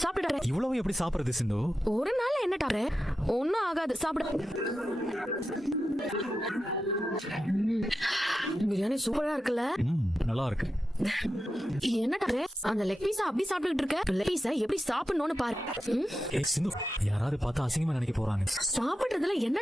சாப்பிடு. இவ்வளவு எப்படி சாப்பிடுறது சிந்து? ஒரு நாள் என்ன டாரே, ஒன்னும் ஆகாது, சாப்பிடு. பிரியாணி சூப்பரா இருக்குல்ல? நல்லா இருக்கு. என்ன டாரே, அந்த லெக் பீஸ அப்படி சாப்பிட்டுட்டு இருக்க? லெக் பீஸ எப்படி சாப்பிடணும்னு பாரு. ஏய் சிந்து, யாராவது பார்த்தா அசிங்கமா நினைக்க போறாங்க. சாப்பிடுறதுல என்ன